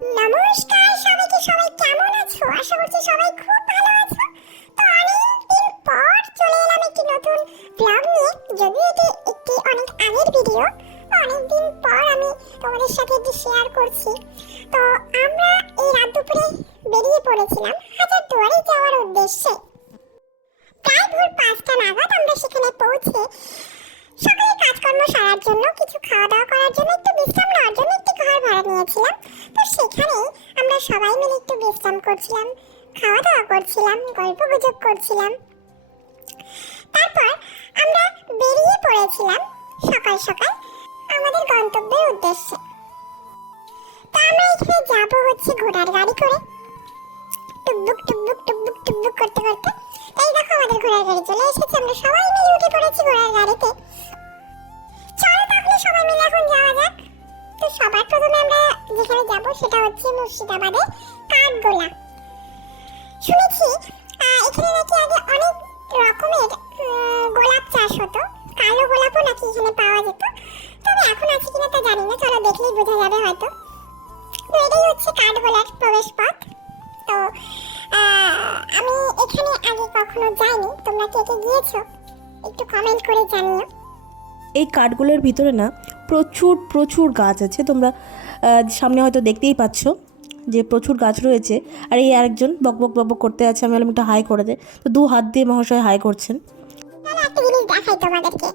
নমস্কার সবাইকে, সবাই কেমন আছো? আশা করছি সবাই খুব ভালো আছো। তো অনেকদিন পর চলে এলাম একটি নতুন ব্লগ নিয়ে। যদিও এটি একটি অনেক আগের ভিডিও, অনেকদিন পর আমি তোমাদের সাথে এটি শেয়ার করছি। তো আমরা এই রাত দুপুরে বেরিয়ে পড়েছিলাম হাজারদুয়ারি যাওয়ার উদ্দেশ্যে। প্রায় ভোর 5টা নাগাদ আমরা সেখানে পৌঁছে সকালে কাজকর্ম সারার জন্য, কিছু খাওয়া দাওয়া করার জন্য, একটু বিশ্রাম নেওয়ার জন্য একটি ঘর ভাড়া নিয়েছিলাম। তো সেখানেই আমরা সবাই মিলে একটু বিশ্রাম করছিলাম, খাওয়া দাওয়া করছিলাম, গল্প গুজব করছিলাম। তারপর আমরা বেরিয়ে পড়েছিলাম সকাল সকাল আমাদের গন্তব্যের উদ্দেশ্যে। তো আমরা এখানে যাবো হচ্ছে ঘোড়ার গাড়ি করে, টুকবুক টুকবুক টুকবুক টুকবুক করতে করতে। এই দেখো আমাদের ঘোড়ার গাড়ি চলে এসেছে, আমরা সবাই মিলে উঠে পড়েছি ঘোড়ার গাড়িতে। চলো তাহলে সবাই মিলে এখন যাওয়া যাক। তো সবার প্রথমে আমরা যেখানে যাব সেটা হচ্ছে মুর্শিদাবাদের কাঠগোলা। শুনেছি এখানে নাকি আগে অনেক রকমের গোলাপ চাষ হতো, কালো গোলাপও নাকি এখানে পাওয়া যেত। তবে এখন আছে কিনা তা জানি না, চলো দেখলেই বোঝা যাবে হয়তো। তো এটাই হচ্ছে কাঠগোলার প্রবেশ পথ। তো আমি এখানে আগে কখনো যাইনি, তোমরা কে কে গিয়েছো একটু কমেন্ট করে জানিও। এই কাঠগুলোর ভিতরে না প্রচুর প্রচুর গাছ আছে। তোমরা সামনে হয়তো দেখতেই পাচ্ছ যে প্রচুর গাছ রয়েছে। আর এই আরেকজন বকবক বকবক করতে আছে, আমি বললাম একটু হাই করে দে, তো 2 হাত দিয়ে মহাশয় হাই করছেন। একটা জিনিস দেখাই তোমাদেরকে,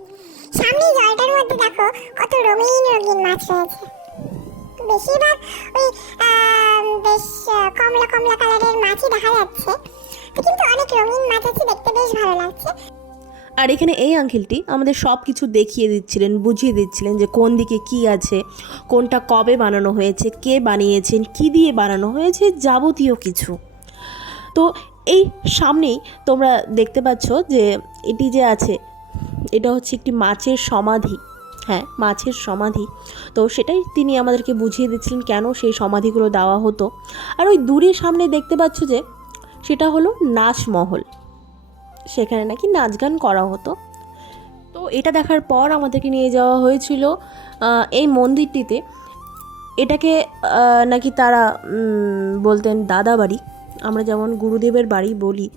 সামনে জলটার মধ্যে দেখো কত রঙিন রঙিন মাছ রয়েছে। বেশিরভাগ ওই বেশ কমলা কমলা কালারের মাছই দেখা যাচ্ছে, কিন্তু অনেক রঙিন মাছ আছে, দেখতে বেশ ভালো লাগছে। আর এখানে এই আঙ্কেলটি আমাদের সব কিছু দেখিয়ে দিচ্ছিলেন, বুঝিয়ে দিচ্ছিলেন যে কোন দিকে কি আছে, কোনটা কবে বানানো হয়েছে, কে বানিয়েছেন, কি দিয়ে বানানো হয়েছে, যাবতীয় কিছু। তো এই সামনেই তোমরা দেখতে পাচ্ছ যে এটি যে আছে, এটা হচ্ছে একটি মাছের সমাধি। হ্যাঁ, মাছের সমাধি। তো সেটাই তিনি আমাদেরকে বুঝিয়ে দিচ্ছিলেন কেন সেই সমাধিগুলো দেওয়া হতো। আর ওই দূরে সামনে দেখতে পাচ্ছ যে সেটা হলো নাচমহল, সেখানে নাকি নাচ গান করা হতো। তো এটা দেখার পর আমাদেরকে নিয়ে যাওয়া হয়েছিল এই মন্দিরটিতে। এটাকে নাকি তারা বলতেন দাদা বাড়ি, আমরা যেমন গুরুদেবের বাড়ি বলি,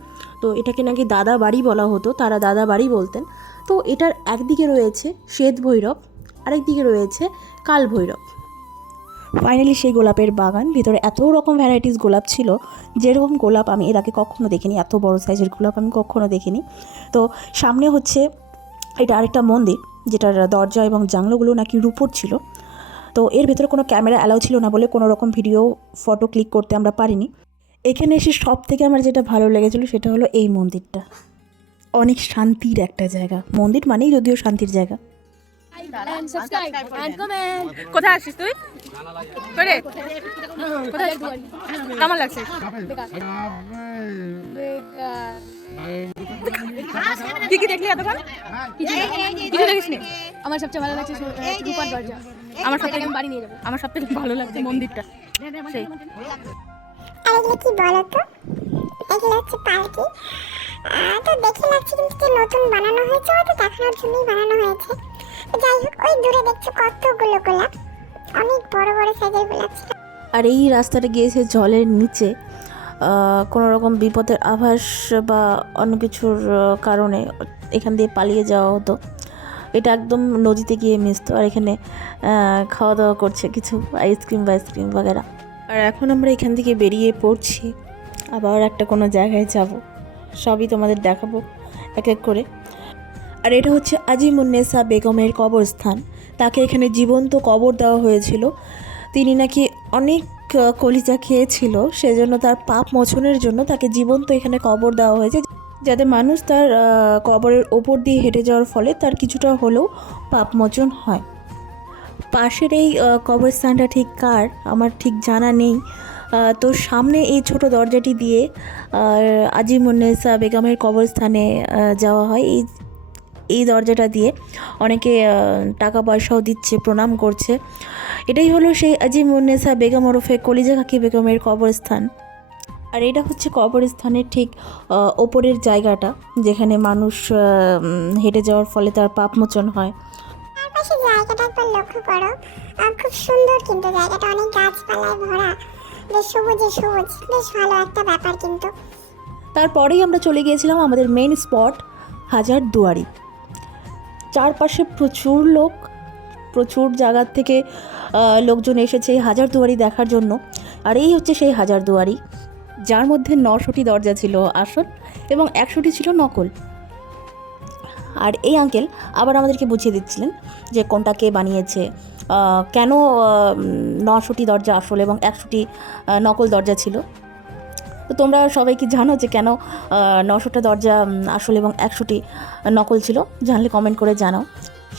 তো এটাকে নাকি দাদা বাড়ি বলা হতো, তারা দাদা বাড়ি বলতেন। তো এটার একদিকে রয়েছে শ্বেত ভৈরব, আরেকদিকে রয়েছে কাল ভৈরব। ফাইনালি সেই গোলাপের বাগান, ভিতরে এত রকম ভ্যারাইটিস গোলাপ ছিল, যেরকম গোলাপ আমি এর আগে কখনো দেখিনি, এত বড় সাইজের গোলাপ আমি কখনো দেখিনি। তো সামনে হচ্ছে এটা আরেকটা মন্দির, যেটার দরজা এবং জানলাগুলো নাকি রূপোর ছিল। তো এর ভেতরে কোনো ক্যামেরা অ্যালাউ ছিল না বলে কোনো রকম ভিডিও ফটো ক্লিক করতে আমরা পারিনি। এখানে এসে সব থেকে আমার যেটা ভালো লেগেছিলো সেটা হলো এই মন্দিরটা। অনেক শান্তির একটা জায়গা, মন্দির মানেই যদিও শান্তির জায়গা। কোথায় আসছিস তুই? কেমন লাগছে? কি কি দেখলি এতক্ষণ? কিছু দেখিস নি? আমার সবচেয়ে ভালো লাগছে রূপার দরজা। আমার সবথেকে বাড়ি নিয়ে যাবো। আমার সবথেকে ভালো লাগছে মন্দিরটা। সেই আর এগুলো কি বলো তো, এগুলো হচ্ছে পালকি। তো দেখে লাগছে কিন্তু যে নতুন বানানো হয়েছে, হয়তো দেখানোর জন্যই বানানো হয়েছে। যাই হোক, ওই দূরে দেখছো কতগুলো গোলাপ, অনেক বড় বড় সাইজের গোলাপ ছিল। আর এই রাস্তাটা গিয়েছে জলের নিচে। কোনো রকম বিপদের আভাস বা অন্য কিছুর কারণে এখান দিয়ে পালিয়ে যাওয়া হতো। এটা একদম নদীতে গিয়ে মিশতো। আর এখানে খাওয়া দাওয়া করছে কিছু আইসক্রিম বাগেরা। আর এখন আমরা এখান থেকে বেরিয়ে পড়ছি, আবার একটা কোনো জায়গায় যাব, সবই তোমাদের দেখাবো এক এক করে। আর এটা হচ্ছে আজিমুন্নেসা বেগমের কবরস্থান। তাকে এখানে জীবন্ত কবর দেওয়া হয়েছিল। তিনি নাকি অনেক কলিজা খেয়েছিল, সেজন্য তার পাপ মোচনের জন্য তাকে জীবন্ত এখানে কবর দেওয়া হয়েছে, যাতে মানুষ তার কবরের ওপর দিয়ে হেঁটে যাওয়ার ফলে তার কিছুটা হলেও পাপ মোচন হয়। পাশের এই কবরস্থানটা ঠিক কার আমার ঠিক জানা নেই। তো সামনে এই ছোট দরজাটি দিয়ে আজিমুন্নেসা বেগমের কবরস্থানে যাওয়া হয়। এই দরজাটা দিয়ে অনেকে টাকা পয়সাও দিচ্ছে, প্রণাম করছে। এটাই হলো সেই আজিমুন্নেসা বেগম ওরফে কলিজা কাকি বেগমের কবরস্থান। আর এটা হচ্ছে কবরস্থানের ঠিক ওপরের জায়গাটা, যেখানে মানুষ হেঁটে যাওয়ার ফলে তার পাপমোচন হয়। চারপাশে জায়গাটা একবার লক্ষ্য করো, খুব সুন্দর, কিন্তু জায়গাটা অনেক গাছপালায় ভরা। বেশ সবুজে সবুজ, বেশ ভালো একটা ব্যাপার কিন্তু। তারপরেই আমরা চলে গিয়েছিলাম আমাদের মেইন স্পট হাজারদুয়ারি। চারপাশে প্রচুর লোক, প্রচুর জায়গার থেকে লোকজন এসেছে এই হাজারদুয়ারি দেখার জন্য। আর এই হচ্ছে সেই হাজারদুয়ারি, যার মধ্যে 900টি দরজা ছিল আসল এবং 100টি ছিল নকল। আর এই আঙ্কেল আবার আমাদেরকে বুঝিয়ে দিচ্ছিলেন যে কোনটা কে বানিয়েছে, কেন 900টি দরজা আসল এবং 100টি নকল দরজা ছিল। তো তোমরা সবাই কি জানো যে কেন 900টা দরজা আসল এবং 100টি নকল ছিল? জানলে কমেন্ট করে জানাও।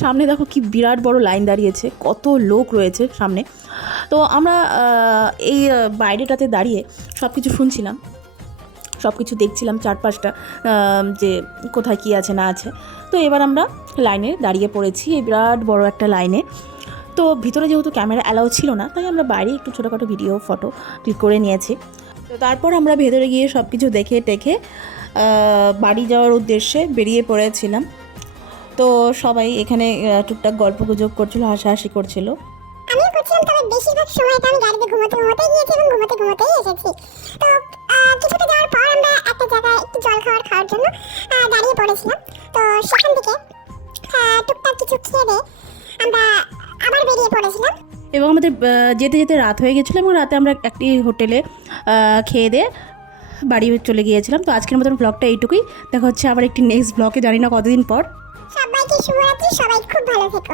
সামনে দেখো কি বিরাট বড় লাইন দাঁড়িয়েছে, কত লোক রয়েছে সামনে। তো আমরা এই বাইরেটাতে দাঁড়িয়ে সব কিছু শুনছিলাম, সব কিছু দেখছিলাম চারপাশটা, যে কোথায় কী আছে না আছে। তো এবার আমরা লাইনে দাঁড়িয়ে পড়েছি, এই বিরাট বড় একটা লাইনে। তো ভিতরে যেহেতু ক্যামেরা অ্যালাউ ছিল না, তাই আমরা বাইরে একটু ছোটোখাটো ভিডিও ফটো ক্লিক করে নিয়েছি। তো তারপর আমরা ভেতরে গিয়ে সব কিছু দেখে টেখে বাড়ি যাওয়ার উদ্দেশ্যে বেরিয়ে পড়েছিলাম। তো সবাই এখানে টুকটাক গল্পগুজব করছিল, হাসাহাসি করছিল। আমিও করছিলাম, তবে বেশিরভাগ সময়টা আমি গাড়িতে ঘুমোতে গিয়েছি এবং ঘুমোতেই এসেছি। তো কিছুটা যাওয়ার পর আমরা একটা জায়গায় একটু জল খাওয়ার জন্য দাঁড়িয়ে পড়েছিলাম। তো সেখান থেকে টুকটাক কিছু খেয়ে দিয়ে আমরা আবার বেরিয়ে পড়েছিলাম। এবং আমাদের যেতে যেতে রাত হয়ে গেছিলো এবং রাতে আমরা একটি হোটেলে খেয়ে দিয়ে বাড়ি চলে গিয়েছিলাম। তো আজকের মতন ব্লগটা এইটুকুই, দেখা হচ্ছে আবার একটি নেক্সট ব্লগে, জানি না কতদিন পর। সবাইকে শুভরাত্রি, সবাই খুব ভালো থেকো।